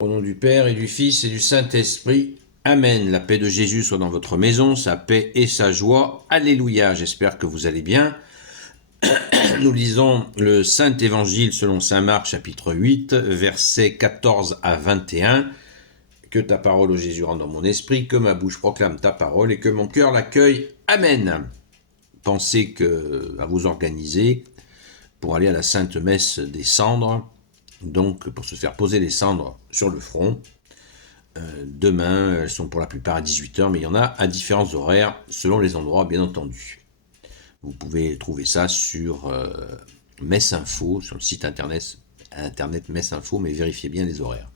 Au nom du Père et du Fils et du Saint-Esprit. Amen. La paix de Jésus soit dans votre maison, sa paix et sa joie. Alléluia. J'espère que vous allez bien. Nous lisons le Saint-Évangile selon saint Marc, chapitre 8, versets 14 à 21. Que ta parole, ô Jésus, rentre dans mon esprit, que ma bouche proclame ta parole et que mon cœur l'accueille. Amen. Pensez à vous organiser pour aller à la Sainte Messe des Cendres, donc pour se faire poser les cendres sur le front. Demain, elles sont pour la plupart à 18h, mais il y en a à différents horaires, selon les endroits, bien entendu. Vous pouvez trouver ça sur Messe Info, sur le site internet Messe Info, mais vérifiez bien les horaires.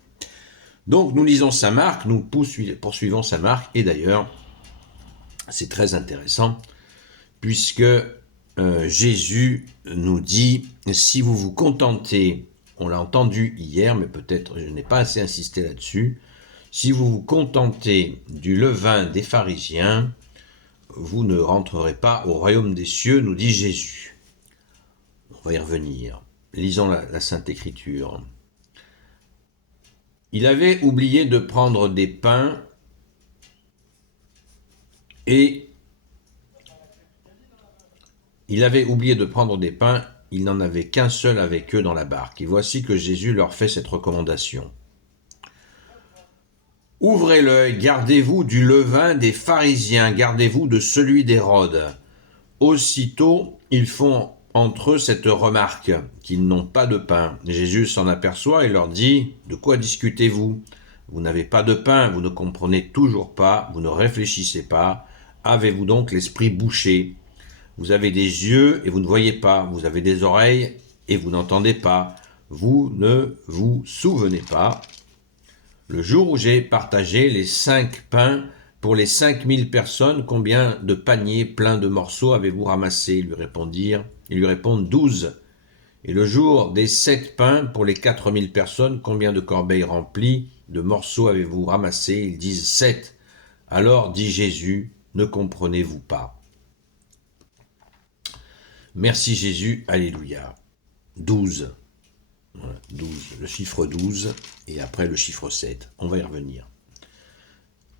Donc, nous lisons Saint Marc, nous poursuivons Saint Marc, et d'ailleurs, c'est très intéressant, puisque Jésus nous dit, si vous vous contentez, on l'a entendu hier, mais peut-être je n'ai pas assez insisté là-dessus, si vous vous contentez du levain des pharisiens, vous ne rentrerez pas au royaume des cieux, nous dit Jésus. On va y revenir. Lisons la Sainte Écriture. Il avait oublié de prendre des pains et il n'en avait qu'un seul avec eux dans la barque. Et voici que Jésus leur fait cette recommandation. Ouvrez l'œil, gardez-vous du levain des pharisiens, gardez-vous de celui d'Hérode. Aussitôt, ils font entre eux cette remarque, qu'ils n'ont pas de pain. Jésus s'en aperçoit et leur dit, « De quoi discutez-vous ? Vous n'avez pas de pain, vous ne comprenez toujours pas, vous ne réfléchissez pas. Avez-vous donc l'esprit bouché ? Vous avez des yeux et vous ne voyez pas, vous avez des oreilles et vous n'entendez pas. Vous ne vous souvenez pas ? Le jour où j'ai partagé les 5 pains pour les 5000 personnes, combien de paniers pleins de morceaux avez-vous ramassé ? Ils lui répondent 12. Et le jour des 7 pains pour les 4000 personnes, combien de corbeilles remplies de morceaux avez-vous ramassé ? Ils disent 7. Alors dit Jésus, ne comprenez-vous pas ? Merci Jésus, alléluia. 12. Voilà, 12, le chiffre 12 et après le chiffre 7. On va y revenir.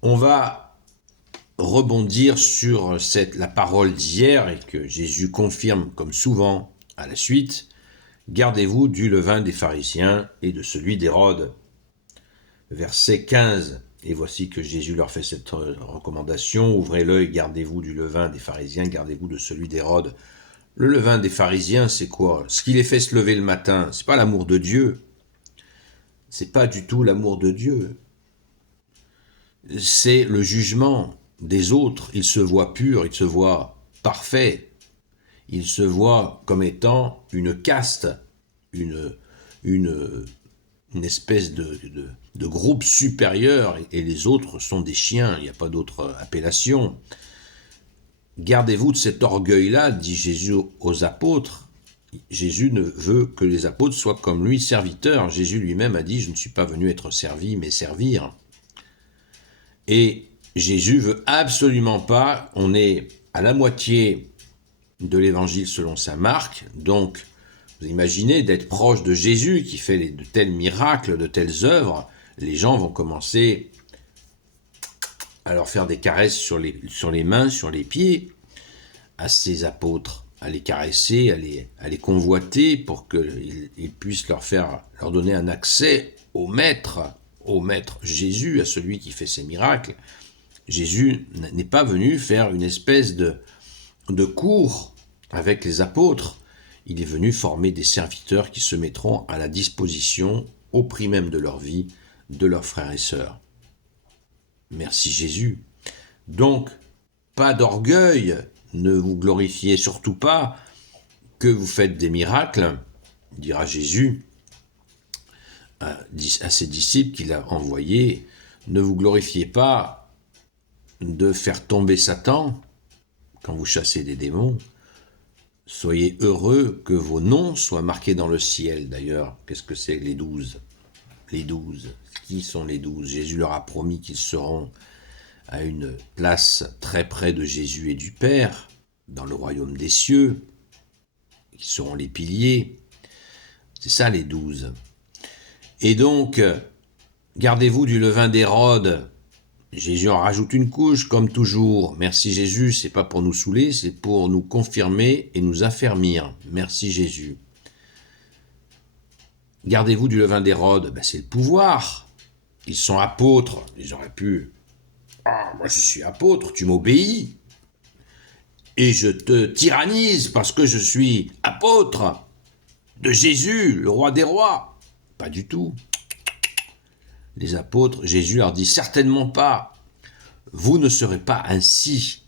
On va rebondir sur la parole d'hier et que Jésus confirme comme souvent à la suite. Gardez-vous du levain des pharisiens et de celui d'Hérode. Verset 15. Et voici que Jésus leur fait cette recommandation. Ouvrez l'œil, gardez-vous du levain des pharisiens, gardez-vous de celui d'Hérode. Le levain des pharisiens, c'est quoi ? Ce qui les fait se lever le matin, c'est pas l'amour de Dieu. C'est pas du tout l'amour de Dieu. C'est le jugement des autres. Ils se voient purs, ils se voient parfaits. Ils se voient comme étant une caste, une espèce de groupe supérieur, et les autres sont des chiens, il n'y a pas d'autre appellation. Gardez-vous de cet orgueil-là, dit Jésus aux apôtres. Jésus ne veut que les apôtres soient comme lui, serviteurs. Jésus lui-même a dit, je ne suis pas venu être servi, mais servir. Et Jésus veut absolument pas, on est à la moitié de l'évangile selon saint Marc, donc vous imaginez d'être proche de Jésus qui fait de tels miracles, de telles œuvres, les gens vont commencer à leur faire des caresses sur les mains, sur les pieds, à ces apôtres, à les caresser, à les convoiter pour qu'ils puissent leur donner un accès au maître Jésus, à celui qui fait ces miracles. Jésus n'est pas venu faire une espèce de cours avec les apôtres. Il est venu former des serviteurs qui se mettront à la disposition, au prix même de leur vie, de leurs frères et sœurs. Merci Jésus. Donc, pas d'orgueil, ne vous glorifiez surtout pas que vous faites des miracles, dira Jésus à ses disciples qu'il a envoyés. Ne vous glorifiez pas de faire tomber Satan quand vous chassez des démons. Soyez heureux que vos noms soient marqués dans le ciel. D'ailleurs, qu'est-ce que c'est les 12 ? Les 12. Qui sont les 12 ? Jésus leur a promis qu'ils seront à une place très près de Jésus et du Père, dans le royaume des cieux, qui seront les piliers. C'est ça les 12. Et donc, Gardez-vous du levain d'Hérode. Jésus en rajoute une couche, comme toujours. Merci Jésus, c'est pas pour nous saouler, c'est pour nous confirmer et nous affermir. Merci Jésus. Gardez-vous du levain d'Hérode, c'est le pouvoir. Ils sont apôtres, ils auraient pu... Ah, moi je suis apôtre, tu m'obéis. Et je te tyrannise parce que je suis apôtre de Jésus, le roi des rois. Pas du tout. Les apôtres, Jésus leur dit certainement pas. Vous ne serez pas ainsi.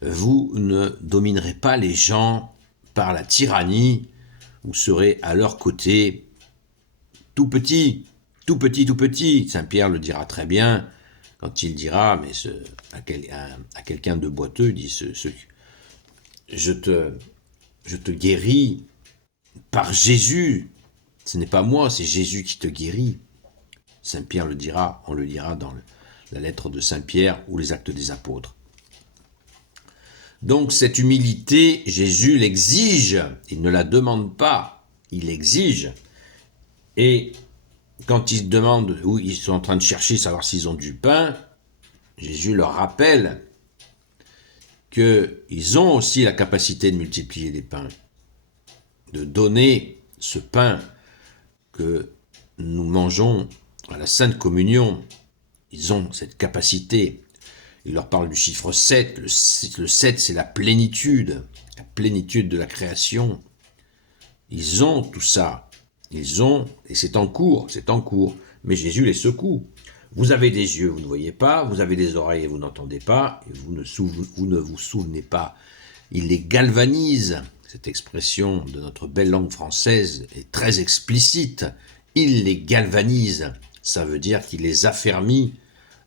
Vous ne dominerez pas les gens par la tyrannie. Vous serez à leur côté, tout petit, tout petit, tout petit. Saint Pierre le dira très bien quand il dira, mais à quelqu'un de boiteux, il dit je te guéris par Jésus. Ce n'est pas moi, c'est Jésus qui te guérit. Saint Pierre le dira, on le lira dans la lettre de Saint Pierre ou les Actes des Apôtres. Donc cette humilité, Jésus l'exige, il ne la demande pas, il l'exige. Et quand ils demandent, où ils sont en train de chercher, savoir s'ils ont du pain, Jésus leur rappelle qu'ils ont aussi la capacité de multiplier les pains, de donner ce pain que nous mangeons à la Sainte Communion. Ils ont cette capacité. Il leur parle du chiffre 7. Le 7, c'est la plénitude de la création. Ils ont tout ça. Ils ont, et c'est en cours. Mais Jésus les secoue. Vous avez des yeux, vous ne voyez pas. Vous avez des oreilles et vous n'entendez pas. Et vous ne vous souvenez pas. Il les galvanise. Cette expression de notre belle langue française est très explicite. Il les galvanise. Ça veut dire qu'il les affermit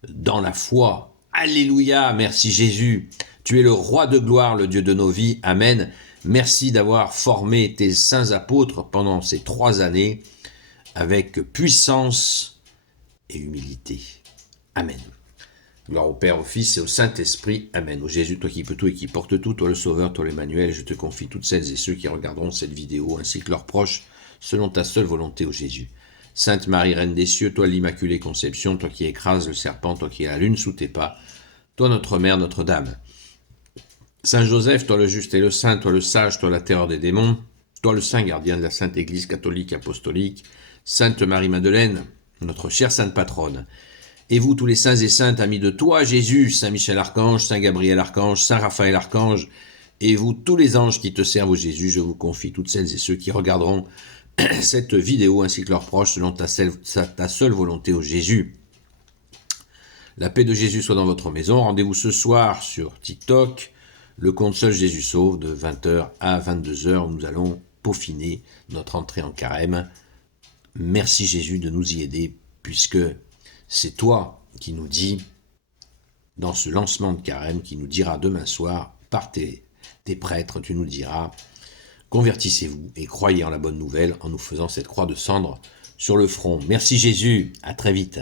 dans la foi. Alléluia, merci Jésus. Tu es le roi de gloire, le Dieu de nos vies. Amen. Merci d'avoir formé tes saints apôtres pendant ces 3 années avec puissance et humilité. Amen. Gloire au Père, au Fils et au Saint-Esprit. Amen. Ô Jésus, toi qui peux tout et qui porte tout, toi le Sauveur, toi l'Emmanuel, je te confie toutes celles et ceux qui regarderont cette vidéo ainsi que leurs proches selon ta seule volonté, ô Jésus. Sainte Marie, Reine des cieux, toi l'Immaculée Conception, toi qui écrases le serpent, toi qui es la lune sous tes pas, toi notre Mère, Notre-Dame. Saint Joseph, toi le juste et le saint, toi le sage, toi la terreur des démons, toi le saint gardien de la Sainte Église catholique apostolique, Sainte Marie-Madeleine, notre chère Sainte Patronne. Et vous, tous les saints et saintes, amis de toi, Jésus, Saint Michel Archange, Saint Gabriel Archange, Saint Raphaël Archange, et vous, tous les anges qui te servent, ô Jésus, je vous confie toutes celles et ceux qui regarderont cette vidéo ainsi que leurs proches selon ta seule volonté, ô Jésus. La paix de Jésus soit dans votre maison. Rendez-vous ce soir sur TikTok, le compte Seul Jésus Sauve, de 20h à 22h, où nous allons peaufiner notre entrée en carême. Merci Jésus de nous y aider, puisque c'est toi qui nous dis, dans ce lancement de carême, qui nous dira demain soir, par tes prêtres, tu nous diras, convertissez-vous et croyez en la bonne nouvelle en nous faisant cette croix de cendre sur le front. Merci Jésus, à très vite.